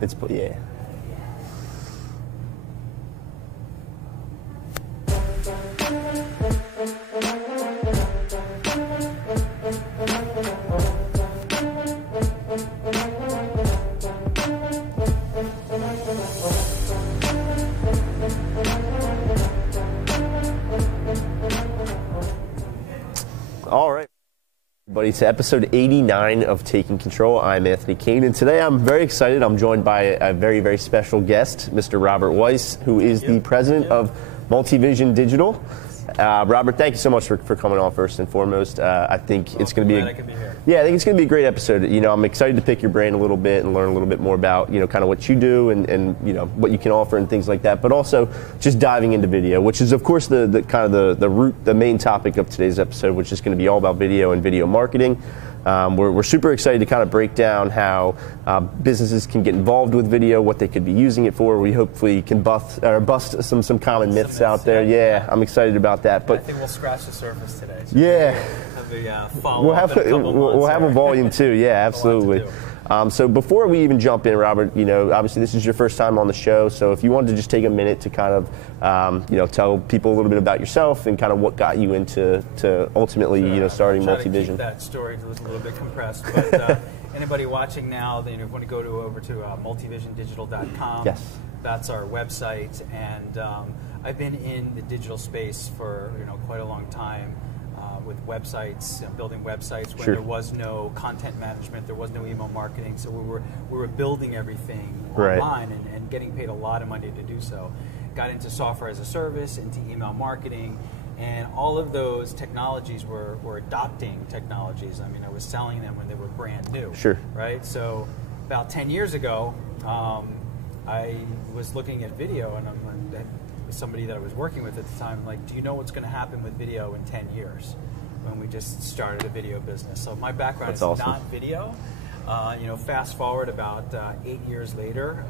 It's yeah. All right, everybody, to episode 89 of Taking Control. I'm Anthony Kane, and today I'm very excited. I'm joined by a very, very special guest, Mr. Robert Weiss, who is the president of MultiVision Digital. Robert, thank you so much for coming on first and foremost. I think it's going to be I can be here. Yeah, I think it's going to be a great episode. You know, I'm excited to pick your brain a little bit and learn a little bit more about, you know, kind of what you do and you know, what you can offer and things like that, but also just diving into video, which is of course the kind of the main topic of today's episode, which is going to be all about video and video marketing. We're super excited to kind of break down how businesses can get involved with video, what they could be using it for. We hopefully can bust some common myths out there. Yeah, I'm excited about that. But I think we'll scratch the surface today. So yeah, we'll have a volume 2. Yeah, absolutely. So before we even jump in, Robert, you know, obviously this is your first time on the show, so if you wanted to just take a minute to kind of, you know, tell people a little bit about yourself and kind of what got you into ultimately, you know, starting MultiVision. Keep that story was a little bit compressed, but anybody watching now, you know, want to go over to multivisionddigital.com. Yes. That's our website, and I've been in the digital space for, you know, quite a long time. With websites, building websites when there was no content management, there was no email marketing, so we were building everything online and getting paid a lot of money to do so. Got into software as a service, into email marketing, and all of those technologies were adopting technologies. I mean, I was selling them when they were brand new. Sure. Right? So about 10 years ago, I was looking at video, and somebody that I was working with at the time, like, do you know what's going to happen with video in 10 years? When we just started a video business. So my background is not video. You know, fast forward about 8 years later,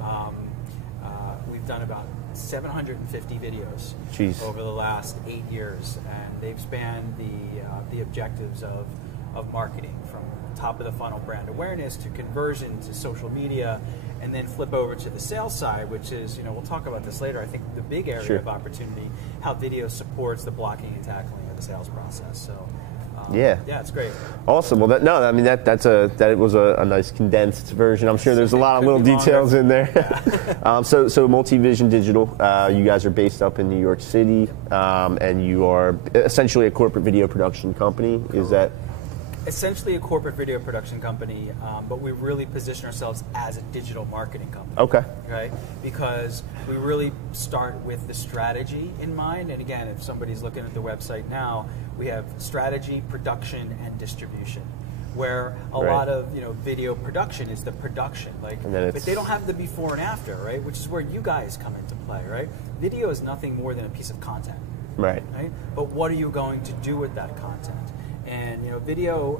we've done about 750 videos over the last 8 years, and they've spanned the objectives of marketing, from top of the funnel brand awareness to conversion to social media, and then flip over to the sales side, which is, you know, we'll talk about this later, I think the big area of opportunity, how video supports the blocking and tackling of the sales process. So yeah, it's great. Awesome. Well, that was a nice condensed version. I'm sure there's a lot of little details in there. So MultiVision Digital, you guys are based up in New York City, and you are essentially a corporate video production company. Correct. Is that? Essentially a corporate video production company, but we really position ourselves as a digital marketing company. Okay. Right? Because we really start with the strategy in mind. And again, if somebody's looking at the website now, we have strategy, production, and distribution. Where a lot of, you know, video production is the production, like, but they don't have the before and after, right? Which is where you guys come into play, right? Video is nothing more than a piece of content, right? But what are you going to do with that content? And, you know, video,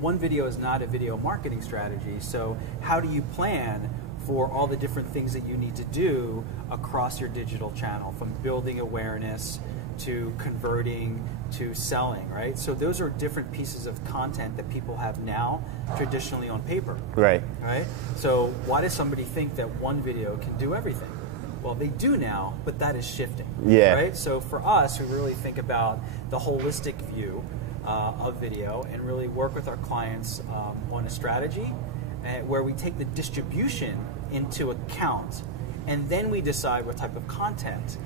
one video is not a video marketing strategy, so how do you plan for all the different things that you need to do across your digital channel, from building awareness to converting to selling, right? So those are different pieces of content that people have now traditionally on paper. Right. So why does somebody think that one video can do everything? Well, they do now, but that is shifting. Yeah. Right? So for us, we really think about the holistic view of video and really work with our clients on a strategy where we take the distribution into account, and then we decide what type of content,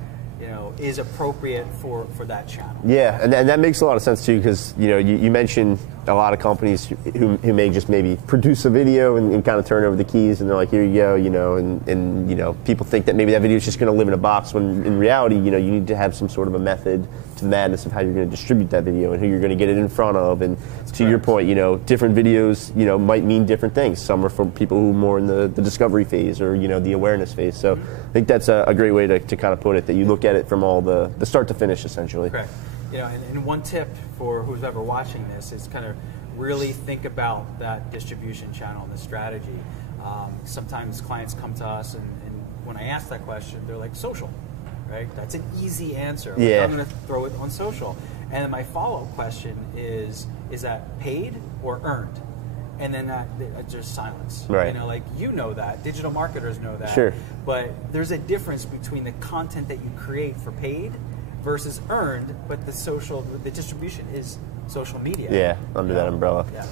you know, is appropriate for that channel. Yeah, and that makes a lot of sense too, because, you know, you mentioned a lot of companies who may just maybe produce a video and kind of turn over the keys, and they're like, here you go, you know, and you know, people think that maybe that video is just going to live in a box, when in reality, you know, you need to have some sort of a method to the madness of how you're going to distribute that video and who you're going to get it in front of. And to your point, you know, different videos, you know, might mean different things. Some are for people who are more in the discovery phase, or, you know, the awareness phase. So I think that's a great way to kind of put it, that you look at it from all the start to finish, essentially. Correct. You know, and one tip for who's ever watching this is kind of really think about that distribution channel and the strategy. Sometimes clients come to us, and when I ask that question, they're like, social, right? That's an easy answer. Yeah. Like, I'm going to throw it on social. And then my follow-up question is that paid or earned? and then just silence. Right. Like you know that, digital marketers know that. Sure. But there's a difference between the content that you create for paid versus earned, but the distribution is social media. Yeah, under that umbrella. Yeah.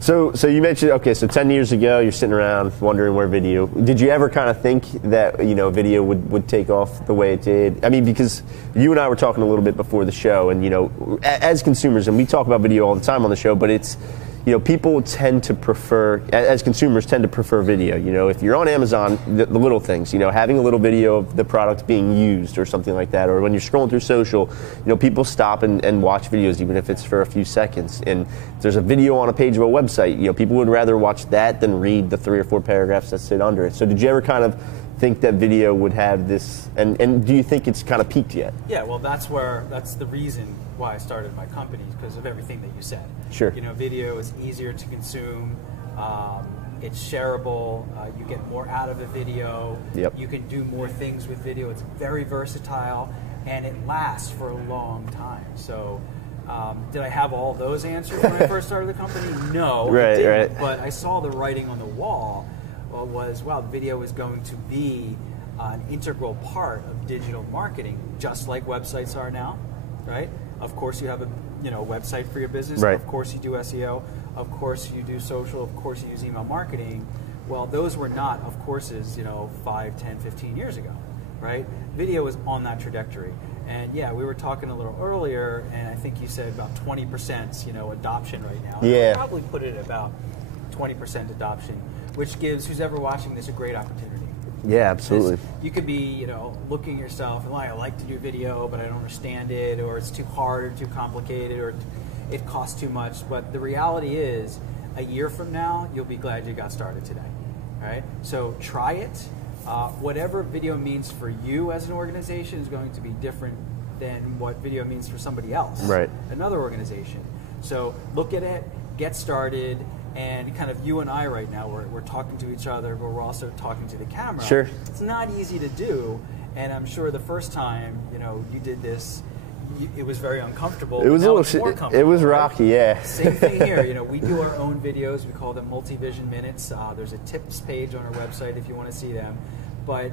So you mentioned, okay, so 10 years ago, you're sitting around wondering where video. Did you ever kind of think that video would take off the way it did? I mean, because you and I were talking a little bit before the show, and as consumers, and we talk about video all the time on the show, but it's people tend to prefer, as consumers, tend to prefer video. If you're on Amazon, the little things, having a little video of the product being used or something like that, or when you're scrolling through social, people stop and watch videos, even if it's for a few seconds. And if there's a video on a page of a website, people would rather watch that than read the 3 or 4 paragraphs that sit under it. So did you ever kind of think that video would have this, and do you think it's kind of peaked yet? Yeah, well, that's the reason why I started my company, because of everything that you said. Sure. Video is easier to consume. It's shareable. You get more out of a video. Yep. You can do more things with video. It's very versatile, and it lasts for a long time. So, did I have all those answers when I first started the company? No, I didn't. Right. But I saw the writing on the wall. Wow, video is going to be an integral part of digital marketing, just like websites are now, right? Of course, you have a website for your business. Right. Of course, you do SEO. Of course, you do social. Of course, you use email marketing. Well, those were not, of courses, 5, 10, 15 years ago, right? Video is on that trajectory. And yeah, we were talking a little earlier, and I think you said about 20%, adoption right now. Yeah. I'd probably put it at about 20% adoption, which gives who's ever watching this a great opportunity. Yeah, absolutely. You could be, looking at yourself and I like to do video, but I don't understand it, or it's too hard or too complicated, or it costs too much. But the reality is, a year from now, you'll be glad you got started today. All right? So try it. Whatever video means for you as an organization is going to be different than what video means for somebody else. Right. Another organization. So look at it, get started. And kind of you and I right now, we're talking to each other, but we're also talking to the camera. Sure. It's not easy to do, and I'm sure the first time you did this, it was very uncomfortable. It was a little. More comfortable, it was rocky, right? yeah. Same thing here. We do our own videos. We call them MultiVision minutes. There's a tips page on our website if you want to see them. But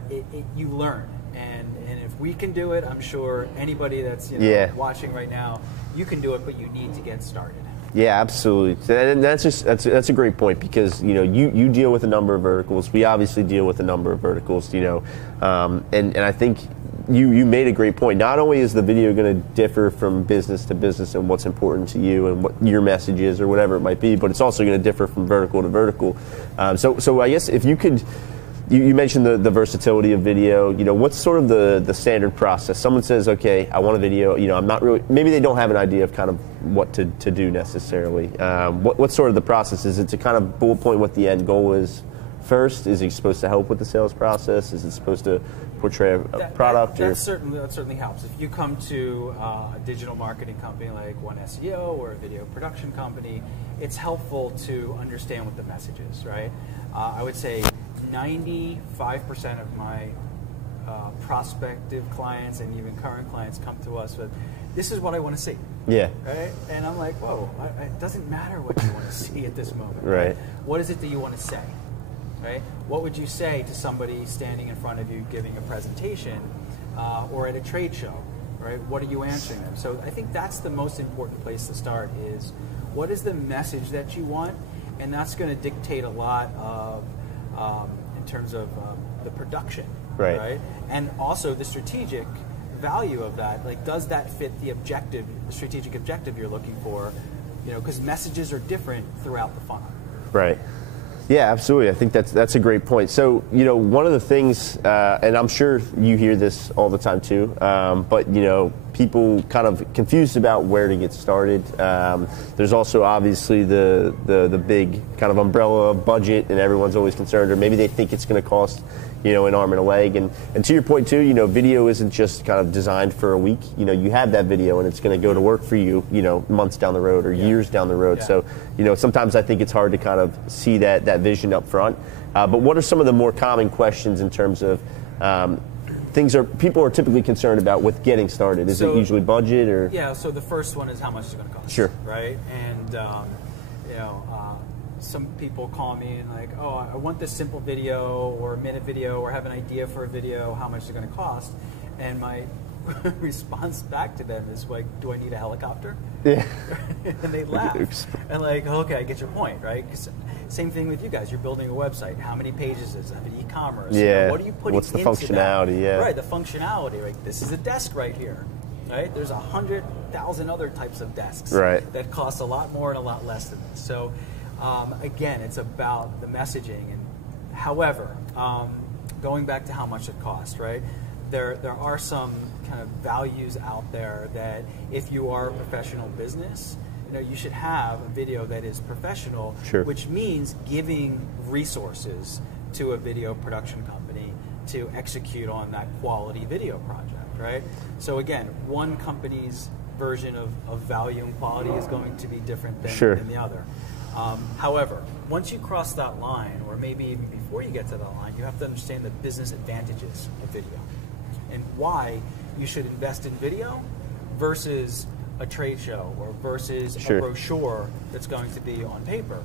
you learn, and if we can do it, I'm sure anybody that's watching right now, you can do it. But you need to get started. Yeah, absolutely. And that's a great point, because you deal with a number of verticals. We obviously deal with a number of verticals. And I think you made a great point. Not only is the video going to differ from business to business and what's important to you and what your message is or whatever it might be, but it's also going to differ from vertical to vertical. So I guess if you could. You mentioned the versatility of video. What's sort of the standard process? Someone says, okay, I want a video. I'm not really, maybe they don't have an idea of kind of what to do necessarily. What's sort of the process? Is it to kind of bullet point what the end goal is first? Is it supposed to help with the sales process? Is it supposed to portray a product? That certainly helps. If you come to a digital marketing company like One SEO or a video production company, it's helpful to understand what the message is, right? I would say 95% of my prospective clients and even current clients come to us with, this is what I want to see. Yeah. Right? And I'm like, whoa, it doesn't matter what you want to see at this moment. Right. What is it that you want to say? Right? What would you say to somebody standing in front of you giving a presentation or at a trade show? Right? What are you answering them? So I think that's the most important place to start is, what is the message that you want? And that's going to dictate a lot of, in terms of the production, right? And also the strategic value of that. Like, does that fit the objective, the strategic objective you're looking for? Because messages are different throughout the funnel. Right. Yeah, absolutely. I think that's a great point. So, one of the things, and I'm sure you hear this all the time too, but people kind of confused about where to get started. There's also obviously the big kind of umbrella of budget, and everyone's always concerned, or maybe they think it's going to cost an arm and a leg. And to your point too, video isn't just kind of designed for a week. You have that video and it's going to go to work for you, months down the road or years down the road. Yeah. So, sometimes I think it's hard to kind of see that vision up front. But what are some of the more common questions in terms of people are typically concerned about with getting started? Is it usually budget or? Yeah, so the first one is how much it's going to cost. Sure. Right? And, some people call me and like, oh, I want this simple video or a minute video, or have an idea for a video, how much it's going to cost, and my response back to them is like, do I need a helicopter? Yeah. And they laugh. And like, okay, I get your point, right? 'Cause same thing with you guys. You're building a website. How many pages is it? E-commerce. Yeah. You know, what are you putting What's the into functionality? that? Yeah. Right, the functionality. Like, this is a desk right here. Right? There's 100,000 other types of desks that cost a lot more and a lot less than this. So again, it's about the messaging. And however, going back to how much it costs, right? There are some kind of values out there that if you are a professional business, you know, you should have a video that is professional, which means giving resources to a video production company to execute on that quality video project, right? So again, one company's version of value and quality is going to be different than the other. However, once you cross that line, or maybe even before you get to that line, you have to understand the business advantages of video and why you should invest in video versus a trade show or versus a brochure that's going to be on paper.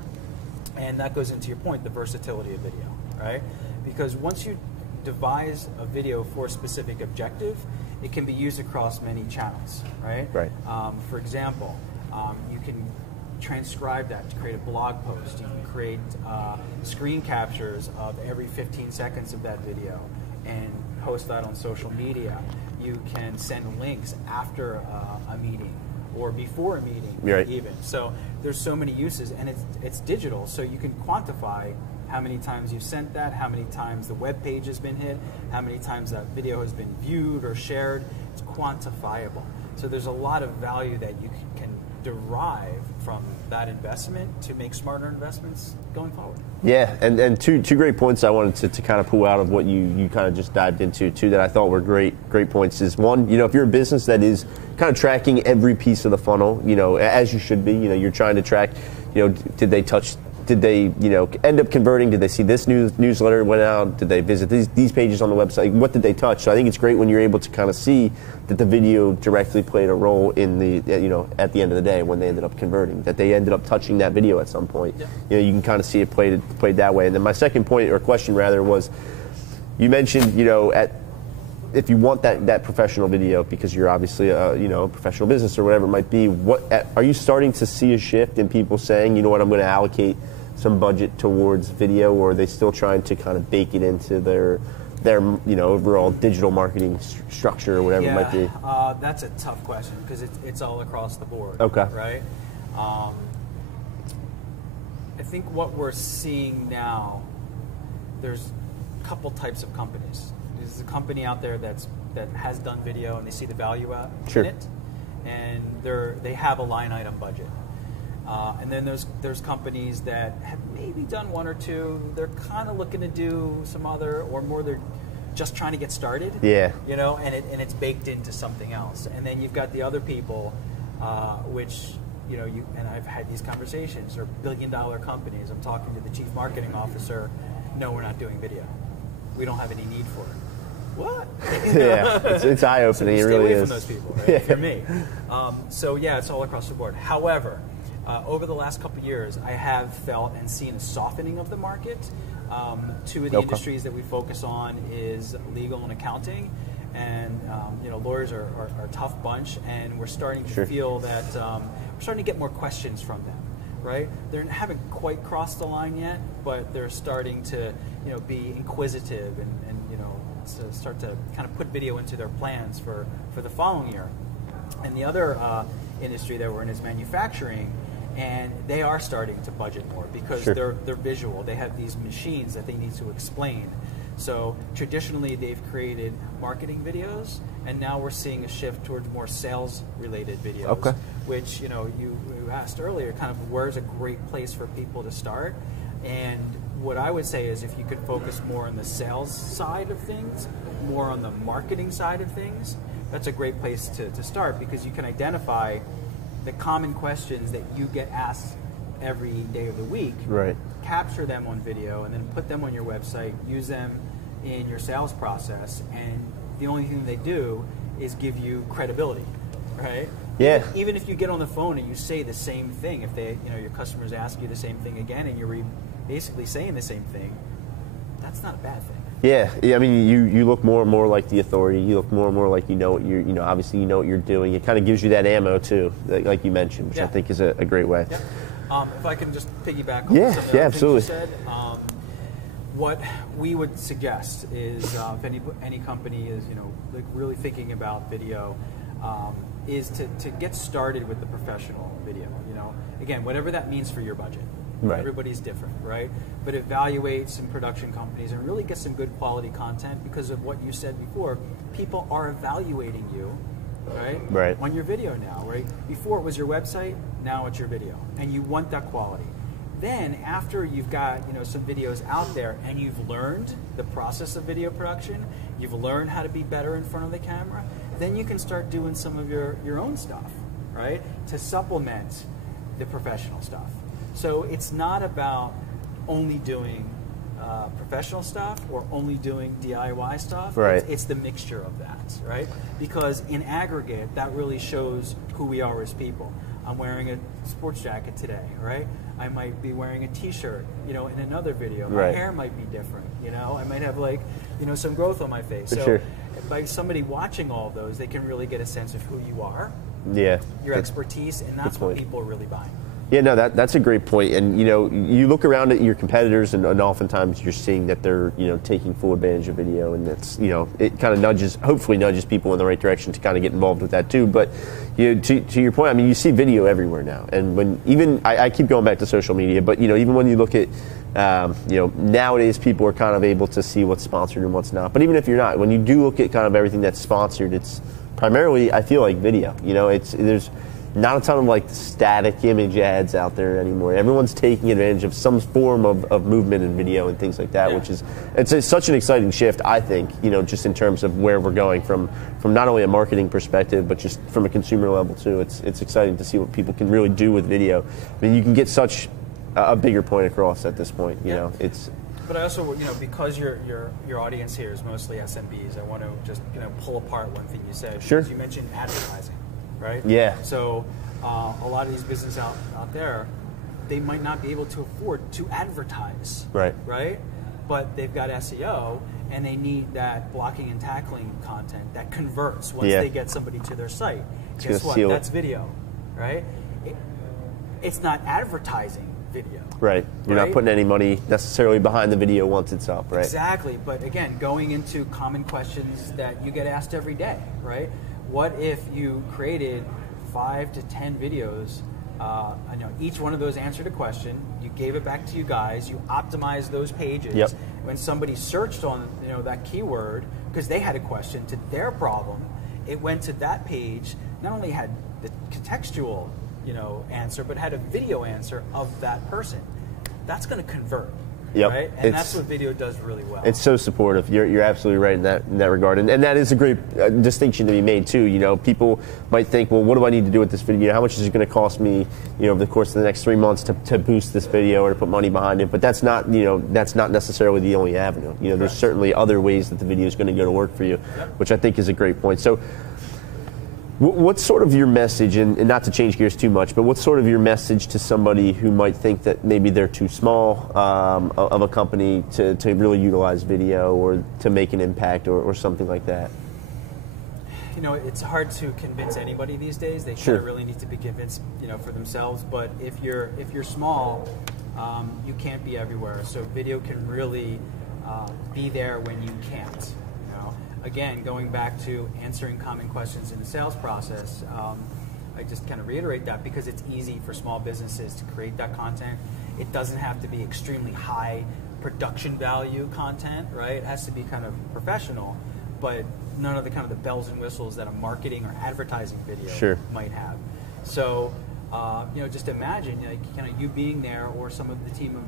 And that goes into your point, the versatility of video, right? Because once you devise a video for a specific objective, it can be used across many channels, right? For example, you can transcribe that to create a blog post. You can create screen captures of every 15 seconds of that video and post that on social media. You can send links after a meeting or before a meeting even. So there's so many uses, and it's digital, so you can quantify how many times you've sent that, how many times the web page has been hit, how many times that video has been viewed or shared. It's quantifiable. So there's a lot of value that you can derive from that investment to make smarter investments going forward. Yeah, and two great points I wanted to kind of pull out of what you kind of just dived into, too, that I thought were great points is, one, you know, if you're a business that is kind of tracking every piece of the funnel, you know, as you should be, you know, you're trying to track, you know, did they, you know, end up converting? Did they see this newsletter went out? Did they visit these pages on the website? What did they touch? So I think it's great when you're able to kind of see that the video directly played a role in the, you know, at the end of the day when they ended up converting, that they ended up touching that video at some point. Yeah. You know, you can kind of see it played that way. And then my second point, or question rather, was you mentioned, you know, if you want that professional video, because you're obviously you know, a professional business or whatever it might be, are you starting to see a shift in people saying, you know what, I'm going to allocate some budget towards video, or are they still trying to kind of bake it into their you know, overall digital marketing structure or whatever it might be? That's a tough question because it's all across the board. Okay. Right. I think what we're seeing now, there's a couple types of companies. There's a company out there that has done video and they see the value out in it, and they have a line item budget. And then there's companies that have maybe done one or two. They're kind of looking to do some other, or more they're just trying to get started. Yeah. You know, and it's baked into something else. And then you've got the other people, which, you know, and I've had these conversations. They're billion-dollar companies. I'm talking to the chief marketing officer. No, we're not doing video. We don't have any need for it. What? Yeah, it's eye-opening. So it really is. Stay away from those people, right? For me. So yeah, it's all across the board. However, over the last couple of years, I have felt and seen a softening of the market. Two of the industries that we focus on is legal and accounting, and you know, lawyers are a tough bunch, and we're starting to feel that we're starting to get more questions from them. Right? They haven't quite crossed the line yet, but they're starting to, you know, be inquisitive and you know, to start to kind of put video into their plans for the following year. And the other industry that we're in is manufacturing, and they are starting to budget more because they're visual. They have these machines that they need to explain. So traditionally they've created marketing videos, and now we're seeing a shift towards more sales-related videos, which, you know, you asked earlier, kind of where's a great place for people to start. And what I would say is if you could focus more on the sales side of things, more on the marketing side of things, that's a great place to start, because you can identify the common questions that you get asked every day of the week, capture them on video, and then put them on your website, use them in your sales process, and the only thing they do is give you credibility, right? Yeah. Even if you get on the phone and you say the same thing, if they, your customers ask you the same thing again, and you're basically saying the same thing, that's not a bad thing. Yeah, I mean, you look more and more like the authority. You look more and more like obviously you know what you're doing. It kind of gives you that ammo too, like you mentioned, which I think is a great way. Yep. If I can just piggyback on some of the absolutely. Things you said, what we would suggest is if any company is like really thinking about video, is to get started with the professional video. Again, whatever that means for your budget. Right. Everybody's different, right? But evaluate some production companies and really get some good quality content because of what you said before. People are evaluating you, right? On your video now, right? Before it was your website, now it's your video, and you want that quality. Then after you've got some videos out there and you've learned the process of video production, you've learned how to be better in front of the camera, then you can start doing some of your own stuff, right? To supplement the professional stuff. So it's not about only doing professional stuff or only doing DIY stuff. Right. It's the mixture of that, right? Because in aggregate, that really shows who we are as people. I'm wearing a sports jacket today, right? I might be wearing a T-shirt, in another video. My hair might be different, I might have some growth on my face. So by somebody watching all of those, they can really get a sense of who you are, your expertise, and that's what people are really buying. Yeah, no, that's a great point. And you look around at your competitors, and oftentimes you're seeing that they're taking full advantage of video, and that's it kind of hopefully nudges people in the right direction to kind of get involved with that too. But to your point, I mean, you see video everywhere now, and I keep going back to social media, but even when you look at nowadays people are kind of able to see what's sponsored and what's not. But even if you're not, when you do look at kind of everything that's sponsored, it's primarily, I feel like, video. There's not a ton of like static image ads out there anymore. Everyone's taking advantage of some form of movement in video and things like that, which is such an exciting shift, I think, just in terms of where we're going from not only a marketing perspective, but just from a consumer level too. It's exciting to see what people can really do with video. I mean, you can get such a bigger point across at this point, But I also, because your audience here is mostly SMBs, I want to just pull apart one thing you said. Sure. You mentioned advertising, right? Yeah. So a lot of these businesses out there, they might not be able to afford to advertise. Right. Right? But they've got SEO, and they need that blocking and tackling content that converts once they get somebody to their site. Guess what? That's video, right? It's not advertising video. Right. You're not putting any money necessarily behind the video once it's up, right? Exactly. But again, going into common questions that you get asked every day, right? What if you created 5 to 10 videos, I know each one of those answered a question, you gave it back to you guys, you optimized those pages. Yep. When somebody searched on that keyword because they had a question to their problem, it went to that page, not only had the contextual answer, but had a video answer of that person. That's going to convert, right? And that's what video does really well. It's so supportive. You're absolutely right in that regard, and that is a great distinction to be made too. People might think, well, what do I need to do with this video? How much is it going to cost me, over the course of the next 3 months to boost this video or to put money behind it? But that's not necessarily the only avenue. There's certainly other ways that the video is going to go to work for you, which I think is a great point. So, what's sort of your message, and not to change gears too much, but what's sort of your message to somebody who might think that maybe they're too small of a company to really utilize video or to make an impact or something like that? It's hard to convince anybody these days. They kind of really need to be convinced, for themselves. But if you're small, you can't be everywhere. So video can really be there when you can't. Again, going back to answering common questions in the sales process, I just kind of reiterate that because it's easy for small businesses to create that content. It doesn't have to be extremely high production value content, right? It has to be kind of professional, but none of the kind of the bells and whistles that a marketing or advertising video might have. So, just imagine kind of you being there, or some of the team of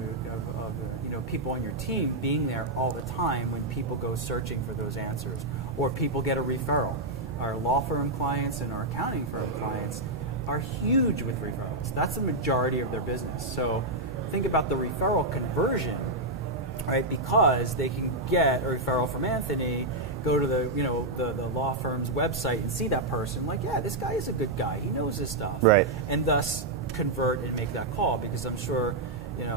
people on your team being there all the time when people go searching for those answers, or people get a referral. Our law firm clients and our accounting firm clients are huge with referrals. That's the majority of their business. So think about the referral conversion, right? Because they can get a referral from Anthony, go to the the law firm's website and see that person, like, yeah, this guy is a good guy. He knows his stuff. Right. And thus convert and make that call, because I'm sure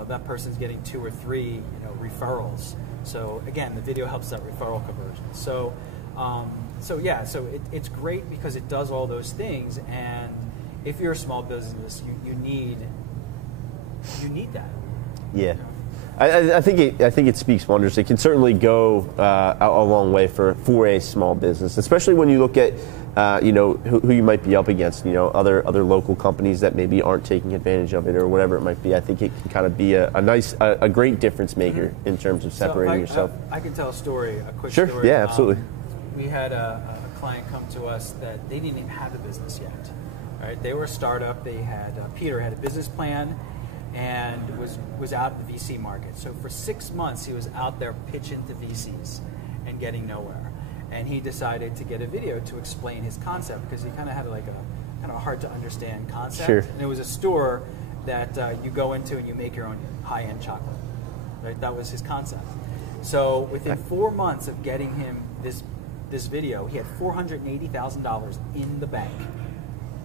that person's getting 2 or 3 referrals. So again, the video helps that referral conversion. So it's great because it does all those things. And if you're a small business, you need that. Yeah. I think it speaks wonders. It can certainly go a long way for a small business, especially when you look at who you might be up against. Other local companies that maybe aren't taking advantage of it or whatever it might be. I think it can kind of be a great difference maker in terms of separating yourself. I can tell a story, a quick story. Sure. Yeah, absolutely. We had a client come to us that they didn't even have a business yet. Right? They were a startup. They had Peter had a business plan and was out in the VC market. So for 6 months, he was out there pitching to VCs and getting nowhere. And he decided to get a video to explain his concept, because he kind of had like a kind of hard to understand concept. Sure. And it was a store that you go into and you make your own high-end chocolate. Right? That was his concept. So within 4 months of getting him this video, he had $480,000 in the bank.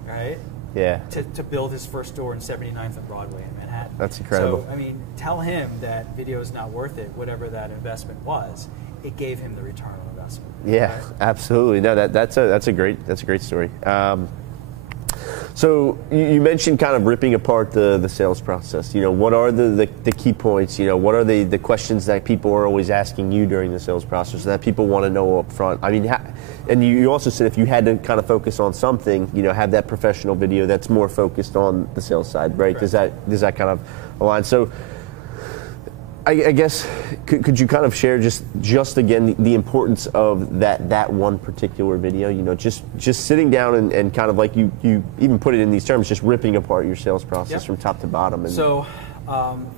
Right? Yeah. To build his first store in 79th and Broadway in Manhattan. That's incredible. So, I mean, tell him that video is not worth it, whatever that investment was. It gave him the return on investment. Yeah, right? Absolutely. No, that's a great story. So you mentioned kind of ripping apart the sales process. What are the key points? What are the questions that people are always asking you during the sales process that people want to know up front? I mean, and you also said if you had to kind of focus on something, have that professional video that's more focused on the sales side, right? Does that kind of align? So I guess could you kind of share just again the importance of that one particular video? Just sitting down and kind of like you even put it in these terms, just ripping apart your sales process from top to bottom. And so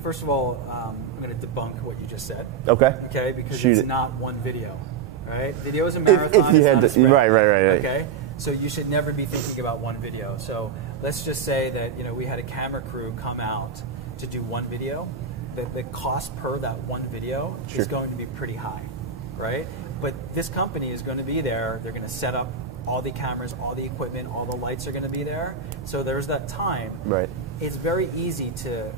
first of all, I'm going to debunk what you just said. Okay. Okay, because it's not one video, right? Video is a marathon. If you had to, right. Okay. So you should never be thinking about one video. So let's just say that we had a camera crew come out to do one video. The cost per that one video is going to be pretty high, right? But this company is going to be there. They're going to set up all the cameras, all the equipment, all the lights are going to be there. So there's that time. Right. It's very easy to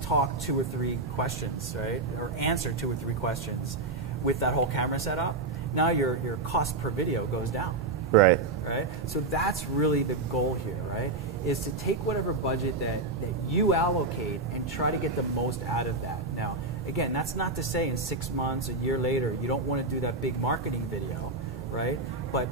talk 2 or 3 questions, right, or answer 2 or 3 questions with that whole camera setup. Now your cost per video goes down. Right. Right. So that's really the goal here, right? Is to take whatever budget that you allocate and try to get the most out of that. Now, again, that's not to say in 6 months, a year later, you don't want to do that big marketing video, right? But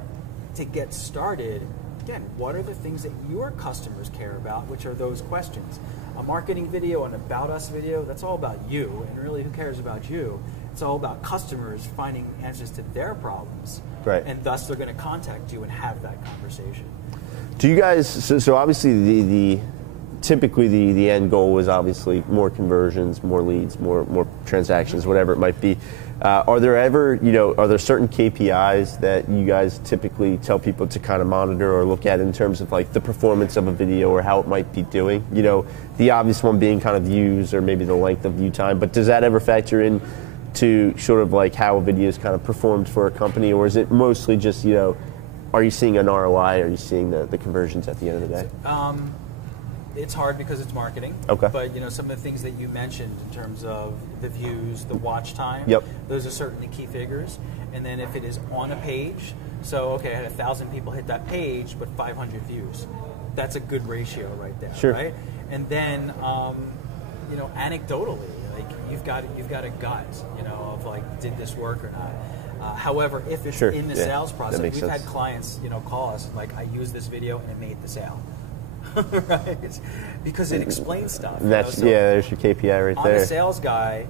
to get started, again, what are the things that your customers care about, which are those questions? A marketing video, an about us video, that's all about you, and really who cares about you? It's all about customers finding answers to their problems, right? And thus they're going to contact you and have that conversation. Do you guys, so obviously typically the end goal is obviously more conversions, more leads, more transactions, whatever it might be. Are there certain KPIs that you guys typically tell people to kind of monitor or look at in terms of like the performance of a video or how it might be doing? The obvious one being kind of views or maybe the length of view time, but does that ever factor in to sort of like how a video is kind of performed for a company, or is it mostly just, are you seeing an ROI? Are you seeing the conversions at the end of the day? It's hard because it's marketing. Okay. But some of the things that you mentioned in terms of the views, the watch time, those are certainly key figures. And then if it is on a page, so okay, I had 1,000 people hit that page, but 500 views. That's a good ratio right there, sure. Right? And then anecdotally, like you've got a gut, of like, did this work or not? However, if it's in the sales process, we've had clients, call us and like, I used this video and it made the sale, right? Because it explains stuff. That's there's your KPI right there. I'm a sales guy.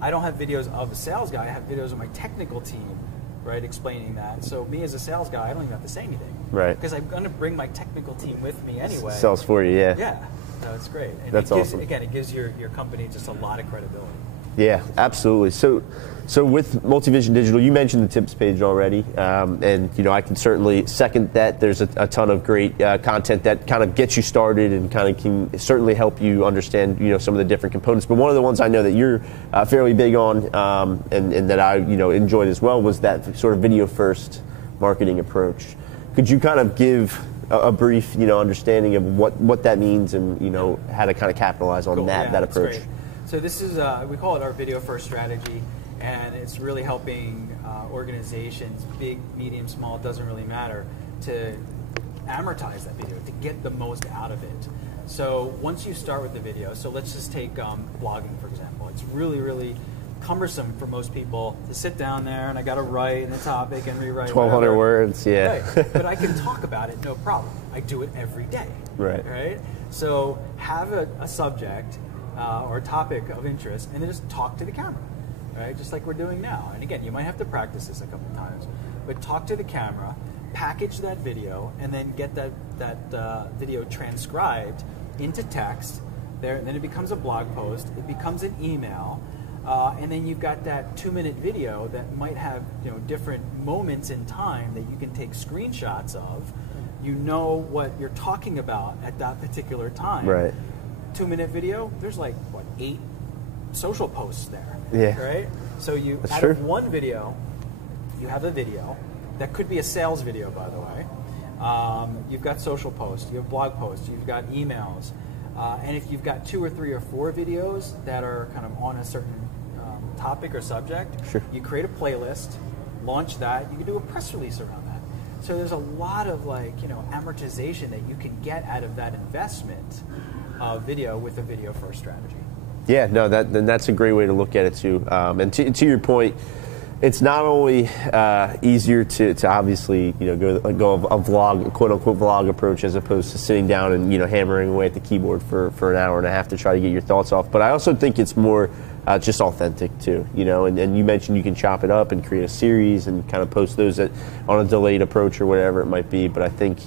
I don't have videos of a sales guy. I have videos of my technical team, right, explaining that. So me as a sales guy, I don't even have to say anything, right? Because I'm going to bring my technical team with me anyway. Sells for you, yeah. Yeah, no, it's great. And that's awesome. Again, it gives your company just a lot of credibility. Yeah, absolutely. So with MultiVision Digital, you mentioned the tips page already, and I can certainly second that. There's a ton of great content that kind of gets you started and kind of can certainly help you understand some of the different components. But one of the ones I know that you're fairly big on, and that I enjoyed as well, was that sort of video first marketing approach. Could you kind of give a brief understanding of what that means and how to kind of capitalize on that approach? Great. So this is we call it our video first strategy. And it's really helping organizations, big, medium, small, it doesn't really matter, to amortize that video, to get the most out of it. So once you start with the video, so let's just take blogging, for example. It's really, really cumbersome for most people to sit down there and I got to write in the topic and rewrite 1,200 words, yeah. Right. But I can talk about it, no problem. I do it every day. Right? So have a subject or a topic of interest and then just talk to the camera. Right? Just like we're doing now. And again, you might have to practice this a couple times, but talk to the camera, package that video, and then get that video transcribed into text. Then it becomes a blog post, it becomes an email, and then you've got that 2-minute video that might have different moments in time that you can take screenshots of. You know what you're talking about at that particular time. Right. 2-minute video, there's like, what, 8 social posts there. Yeah. Right? So That's out true. of one video, you have a video. That could be a sales video, by the way. You've got social posts, you have blog posts, you've got emails. And if you've got 2 or 3 or 4 videos that are kind of on a certain topic or subject, sure. You create a playlist, launch that, you can do a press release around that. So there's a lot of amortization that you can get out of that investment of video with a video first strategy. Yeah, no, that's a great way to look at it too. And to your point, it's not only easier to obviously go a vlog, a quote unquote vlog approach, as opposed to sitting down and hammering away at the keyboard for an hour and a half to try to get your thoughts off. But I also think it's more just authentic too, and you mentioned you can chop it up and create a series and kind of post those on a delayed approach or whatever it might be. But I think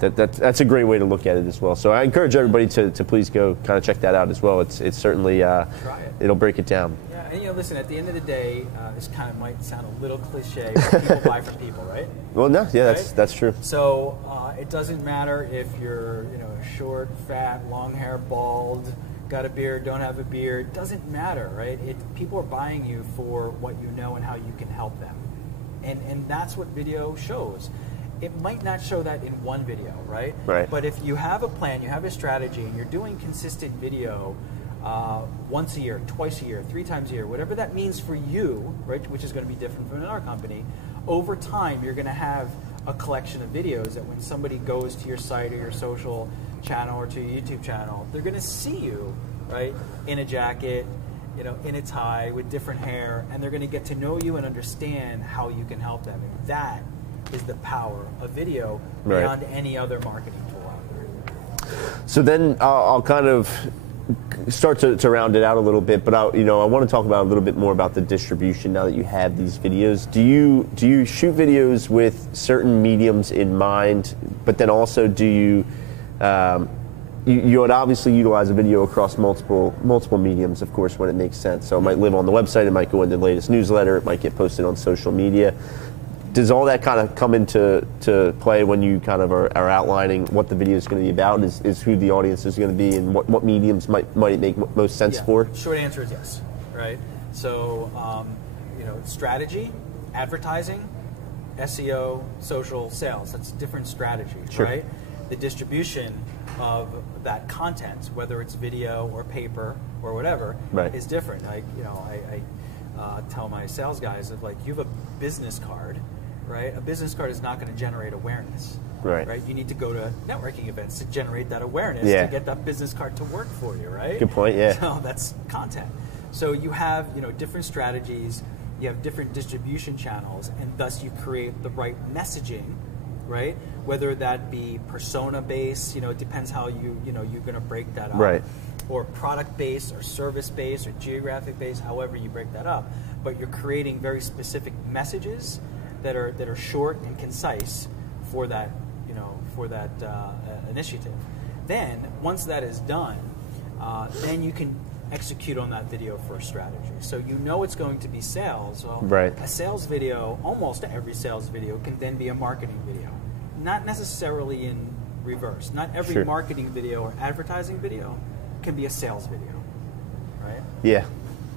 that's a great way to look at it as well. So I encourage everybody to please go kind of check that out as well. It's certainly it'll break it down. Yeah, and listen, at the end of the day, this kind of might sound a little cliche, but people buy from people, right? Well, no, yeah, right? that's true. So it doesn't matter if you're short, fat, long hair, bald, got a beard, don't have a beard, doesn't matter, right? People are buying you for what you know and how you can help them. And that's what video shows. It might not show that in one video, right? Right. But if you have a plan, you have a strategy, and you're doing consistent video once a year, twice a year, 3 times a year, whatever that means for you, right, which is going to be different from our company, over time you're going to have a collection of videos that when somebody goes to your site or your social channel or to your YouTube channel, they're going to see you, right, in a jacket, in a tie with different hair, and they're going to get to know you and understand how you can help them. And that is the power of video beyond any other marketing tool out there. So then I'll kind of start to round it out a little bit, but I want to talk about a little bit more about the distribution now that you have these videos. Do you shoot videos with certain mediums in mind, but then also do you you would obviously utilize a video across multiple mediums, of course, when it makes sense. So it might live on the website, it might go in the latest newsletter, it might get posted on social media. Does all that kind of come into play when you kind of are outlining what the video is going to be about? Is who the audience is going to be, and what mediums might it make most sense for? Short answer is yes, right? So strategy, advertising, SEO, social, sales. That's different strategies, sure. Right? The distribution of that content, whether it's video or paper or whatever, right. is different. Like I tell my sales guys that you have a business card. Right? A business card is not going to generate awareness. Right? You need to go to networking events to generate that awareness to get that business card to work for you, right? Good point, yeah. So that's content. So you have, different strategies, you have different distribution channels, and thus you create the right messaging, right? Whether that be persona-based, it depends how you're going to break that up. Right. Or product-based or service-based or geographic-based, however you break that up. But you're creating very specific messages that are short and concise for that initiative. Then once that is done, then you can execute on that video first strategy. So you know it's going to be sales. Well, right. A sales video, almost every sales video, can then be a marketing video. Not necessarily in reverse. Not every marketing video or advertising video can be a sales video, right? Yeah,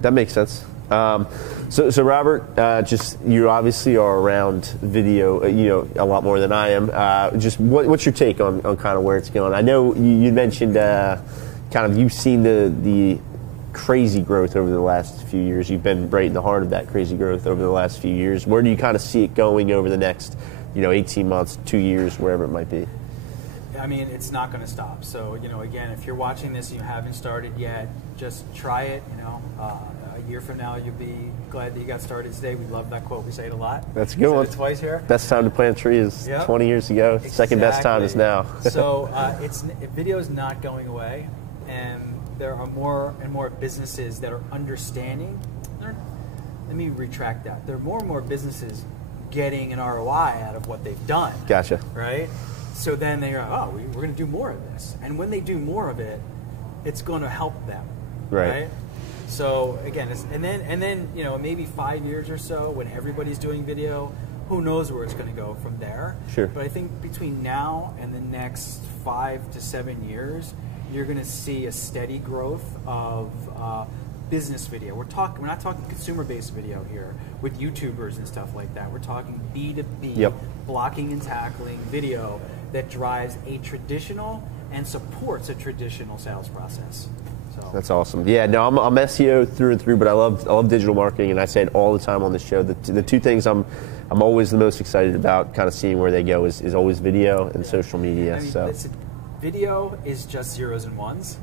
that makes sense. So Robert, just you obviously are around video, a lot more than I am. Just what's your take on kind of where it's going? I know you mentioned kind of you've seen the crazy growth over the last few years. You've been right in the heart of that crazy growth over the last few years. Where do you kind of see it going over the next, 18 months, 2 years, wherever it might be? I mean, it's not going to stop. So, again, if you're watching this and you haven't started yet, just try it. A year from now, you'll be glad that you got started today. We love that quote. We say it a lot. That's a good one. Twice here. Best time to plant a tree is 20 years ago. Exactly. Second best time is now. So video is not going away, and there are more and more businesses that are understanding. Let me retract that. There are more and more businesses getting an ROI out of what they've done. Gotcha. Right? So then they are, we're going to do more of this. And when they do more of it, it's going to help them. Right? So again, and then maybe 5 years or so when everybody's doing video, who knows where it's going to go from there. Sure. But I think between now and the next 5 to 7 years, you're going to see a steady growth of business video. We're not talking consumer-based video here with YouTubers and stuff like that. We're talking B2B, blocking and tackling video that drives a traditional and supports a traditional sales process. So. That's awesome. Yeah, no, I'm SEO through and through, but I love digital marketing, and I say it all the time on the show. The two things I'm always the most excited about, kind of seeing where they go, is always video and social media. Listen, video is just zeros and ones.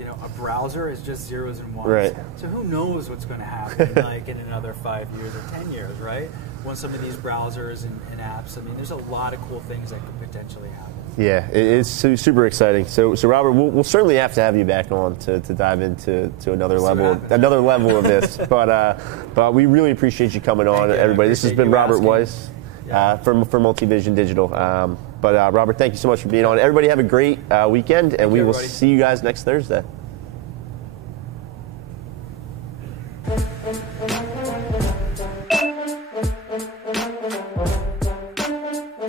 A browser is just zeros and ones. Right. So who knows what's going to happen in another 5 years or 10 years, right? When some of these browsers and apps, there's a lot of cool things that could potentially happen. Yeah, it's super exciting. So Robert, we'll certainly have to have you back on to dive into another level of this. But we really appreciate you coming on, everybody. This has been Robert Weiss from MultiVision Digital. But Robert, thank you so much for being on. Everybody have a great weekend, and we will see you guys next Thursday.